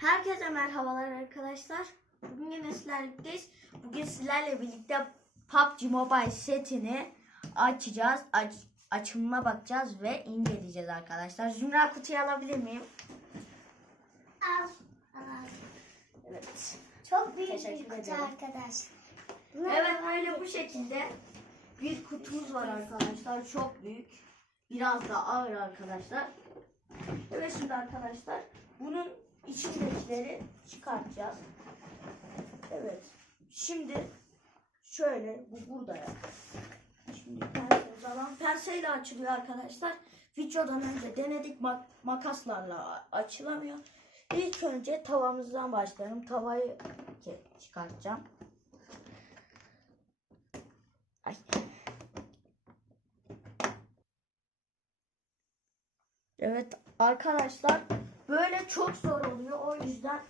Herkese merhabalar arkadaşlar. Bugün yine sizlerle birlikteyiz. Bugün sizlerle birlikte PUBG Mobile setini açacağız. Aç, açımına bakacağız ve inceleyeceğiz arkadaşlar. Zümra kutuyu alabilir miyim? Al. Al. Evet. Çok büyük Teşekkür bir kutu ederim. arkadaş. Evet böyle bu şekilde bir kutumuz var arkadaşlar. Çok büyük. Biraz da ağır arkadaşlar. Evet şimdi arkadaşlar bunun içindekileri çıkartacağız. Evet. Şimdi şöyle bu burada ya. Şimdi pense o zaman penseyle açılıyor arkadaşlar. Videodan önce denedik mak- makaslarla açılamıyor. İlk önce tavamızdan başlayalım. Tavayı çıkartacağım. Ay. Evet arkadaşlar böyle çok zor oluyor o yüzden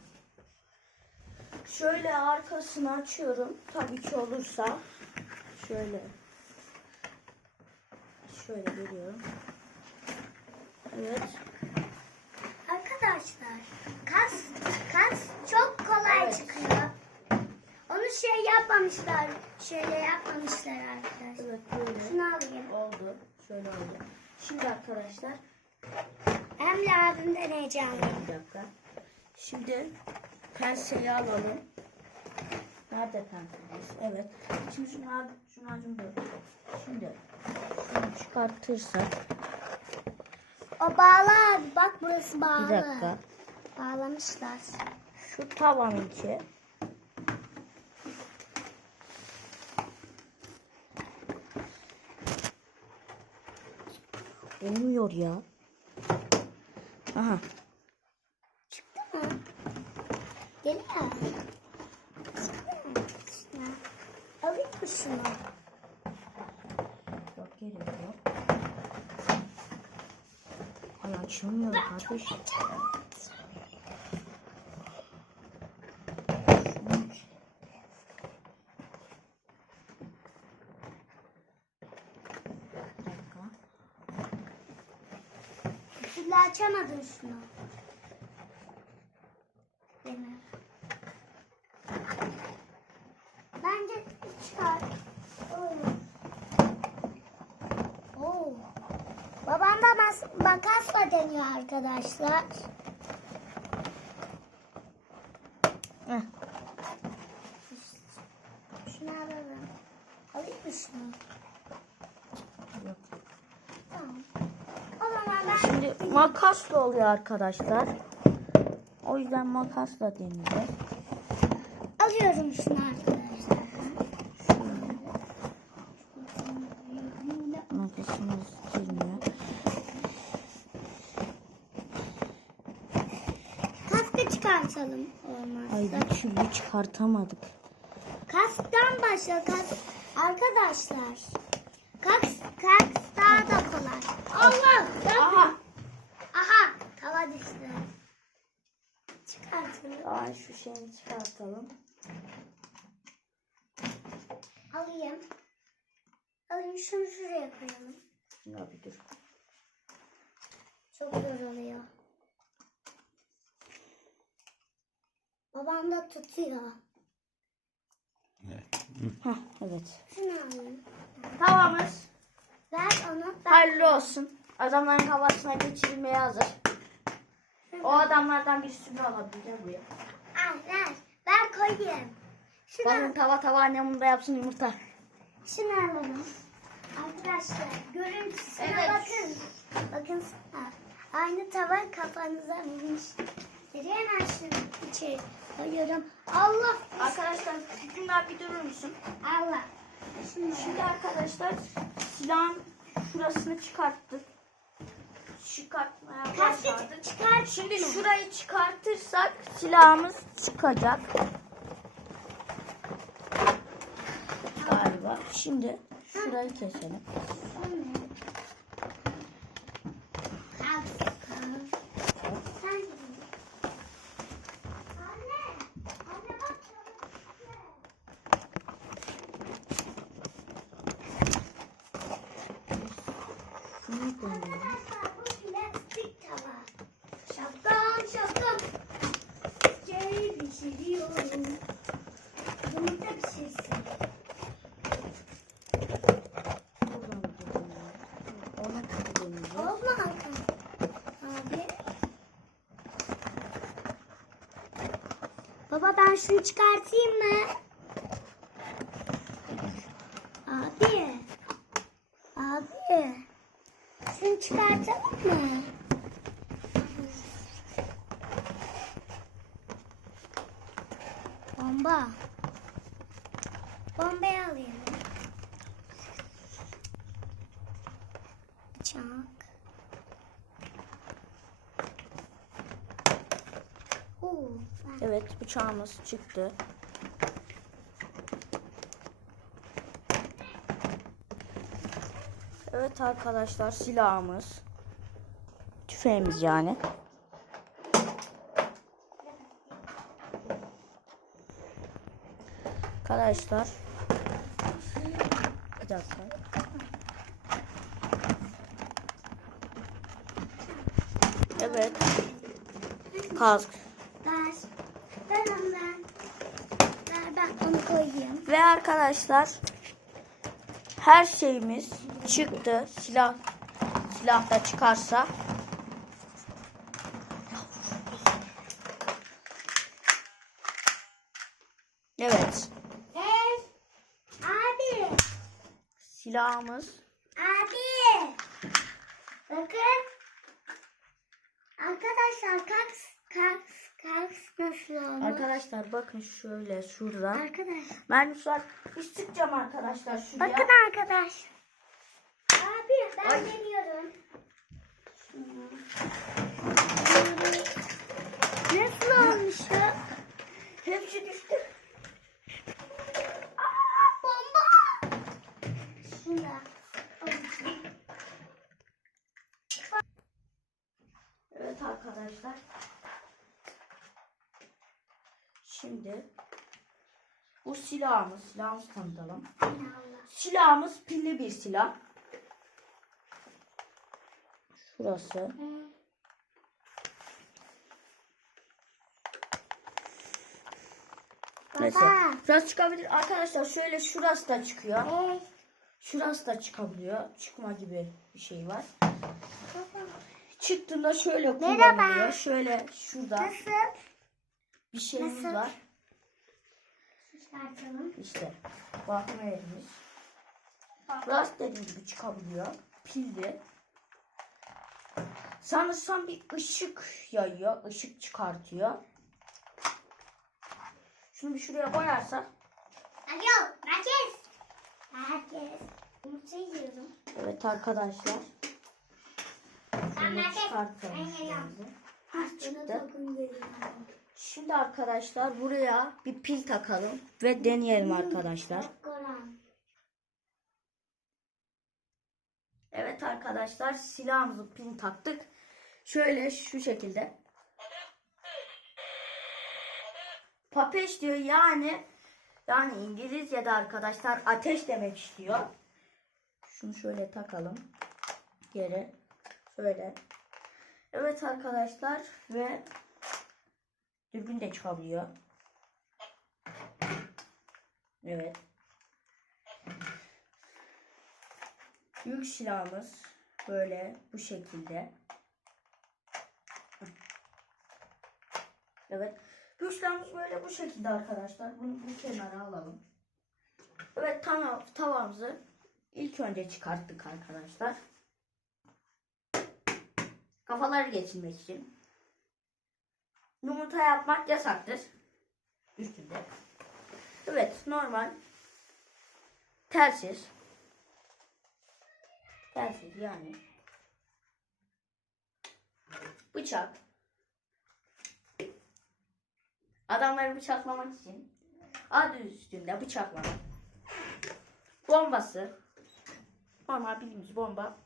şöyle arkasını açıyorum tabii ki olursa şöyle şöyle geliyorum evet Arkadaşlar kas kas çok kolay Evet. çıkıyor. Onu şey yapmamışlar. Şöyle yapmamışlar arkadaşlar. evet böyle Şunu alayım. oldu şöyle oldu şimdi arkadaşlar Hem abimden heyecanlıyım. bir dakika şimdi penseyi alalım Nerede pensemiz? Evet. Şimdi şunu al, şunu. Şimdi şunu çıkartırsak O bağlı abi. Bak burası bağlı. bir dakika. Bağlamışlar. Şu tavanınki Olmuyor ya. Aha. Çıktı mı? Geliyor. Çıktı mı? Şunu. Alayım mı şunu? Bak geliyor. Ay açılmıyor kardeş. Bir dakika. Bir türlü şunu. Deme. Bence çıkar. Oo. Oo. Babam da makasla deniyor arkadaşlar. Heh. Şunu alalım. Alayım mı şunu? Yok. Tamam. O zaman ben Şimdi makasla oluyor arkadaşlar. O yüzden makasla deneyeceğiz. alıyorum şunu arkadaşlar. Makasımız girmiyor. Kaskı çıkartalım olmazsa. Ay türlü çıkartamadık. Kasktan başla kask. Arkadaşlar. Kask, kask daha da kolay. Allah! Aha. Tava düştü. Çıkartalım. Ay şu şeyini çıkartalım. Alayım. Alayım şunu şuraya koyalım. Ya bir dur. Çok zor oluyor. Babam da tutuyor. Hah evet. Şunu alayım. Tavamız Ver onu. Ben... hayırlı olsun. Adamların havasına geçirilmeye hazır. O adamlardan bir sürü alabilir buraya. Al ver. Ver koyayım. Şunu, Bakın tava tava annem bunu da yapsın yumurta. şunu alalım. Arkadaşlar görüntüsüne Evet. bakın. Bakın sana. Aynı tava kafanıza binmiş. Hemen şunu içeri koyuyorum. Allah. Arkadaşlar Hükümler bir durur musun? Allah. Şimdi arkadaşlar silahın şurasını çıkarttık. Çıkartmaya başladık. çıkar. Şimdi şurayı çıkartırsak silahımız çıkacak. Galiba. Şimdi şurayı keselim. Baba ben şunu çıkartayım mı? Abi. Abi. Şunu çıkartalım mı? Bomba. Bombayı alayım. Bıçak. Oo, Evet bıçağımız çıktı. Evet arkadaşlar silahımız. Tüfeğimiz yani. Arkadaşlar. Dakika. Evet. Kask. Ver. Ver ondan. Ver ben onu koyayım. Ve arkadaşlar her şeyimiz çıktı. Silah silah da çıkarsa Evet. Ver. Abi. Silahımız Abi. Bakın. Arkadaşlar kaks kaks kaks nasıl olur? arkadaşlar bakın şöyle şurada. Arkadaş. Mermisi var. Bir sıkacağım arkadaşlar şuraya. Bakın arkadaş. Abi ben Ay. deniyorum. Nasıl olmuş ya? Hepsi düştü. Aa, bomba. Şunda. Evet arkadaşlar. Şimdi bu silahımız, silahımızı tanıtalım. Silahımız pilli bir silah. Şurası. Baba. Şurası çıkabilir. Arkadaşlar şöyle şurası da çıkıyor. Şurası da çıkabiliyor. Çıkma gibi bir şey var. Çıktığında şöyle Merhaba. kullanılıyor. Şöyle şurada Nasıl? Bir şeyimiz Nasıl? var. Çıkartalım. İşte bakım elimiz. Burası dediğim gibi çıkabiliyor. Pilli. Sanırsam bir ışık yayıyor. ışık çıkartıyor. Şunu bir şuraya koyarsak. Alo, herkes. Herkes. Yumurta yiyorum. Evet arkadaşlar. Ben çıkartalım. Ben yiyorum. şöyle. Bana çıktı. Şimdi arkadaşlar buraya bir pil takalım ve deneyelim arkadaşlar. Evet arkadaşlar silahımızı pin taktık. Şöyle şu şekilde. Papeş diyor yani yani İngilizce'de arkadaşlar ateş demek istiyor. Şunu şöyle takalım. Yere. Şöyle. Evet arkadaşlar ve dürbün de çıkabiliyor. Evet. Büyük silahımız böyle bu şekilde. Evet. Büyük silahımız böyle bu şekilde arkadaşlar. Bunu bu kenara alalım. Evet tava, tavamızı ilk önce çıkarttık arkadaşlar. Kafaları geçirmek için. Yumurta yapmak yasaktır. Üstünde. Evet normal. Telsiz. Telsiz yani. Bıçak. Adamları bıçaklamak için. Adı üstünde bıçaklama. Bombası. Normal bildiğimiz bomba.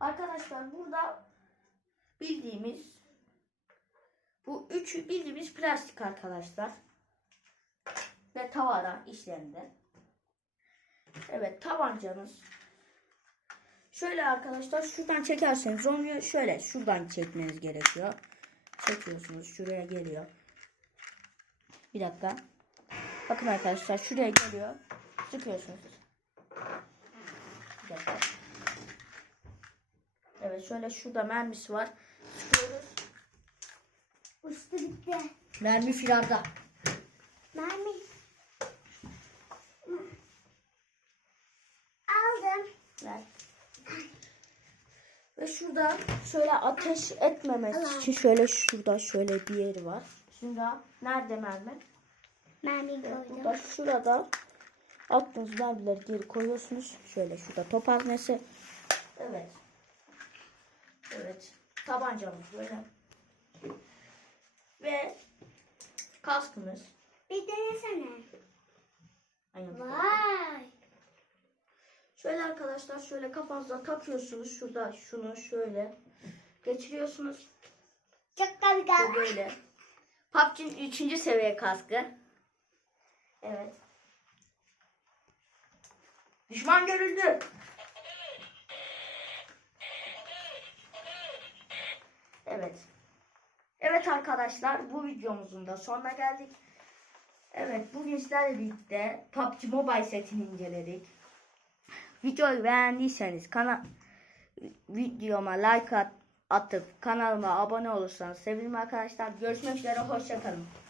Arkadaşlar burada bildiğimiz bu üçü bildiğimiz plastik arkadaşlar. Ve tavara işlerinde. Evet tabancamız. Şöyle arkadaşlar şuradan çekerseniz olmuyor. Şöyle şuradan çekmeniz gerekiyor. Çekiyorsunuz şuraya geliyor. Bir dakika. Bakın arkadaşlar şuraya geliyor. Sıkıyorsunuz. Bir dakika. Evet şöyle şurada mermisi var. Uçtu bitti. Mermi firarda. Mermi. Aldım. Ver. Ve şurada şöyle ateş etmemesi Allah. için şöyle şurada şöyle bir yeri var. Şurada nerede mermi? Mermi Burada koydum. şurada attığınız mermileri geri koyuyorsunuz. Şöyle şurada top haznesi. Evet. Evet. Tabancamız böyle. Ve kaskımız. Bir denesene. Aynen. Vay. Şöyle arkadaşlar şöyle kafanıza takıyorsunuz. Şurada şunu şöyle geçiriyorsunuz. Çok Bu dalga. böyle. PUBG'nin 3. seviye kaskı. Evet. Düşman görüldü. Evet. Evet arkadaşlar bu videomuzun da sonuna geldik. Evet bugün sizlerle birlikte PUBG Mobile setini inceledik. Videoyu beğendiyseniz kana videoma like at, atıp kanalıma abone olursanız sevinirim arkadaşlar. Görüşmek üzere hoşçakalın.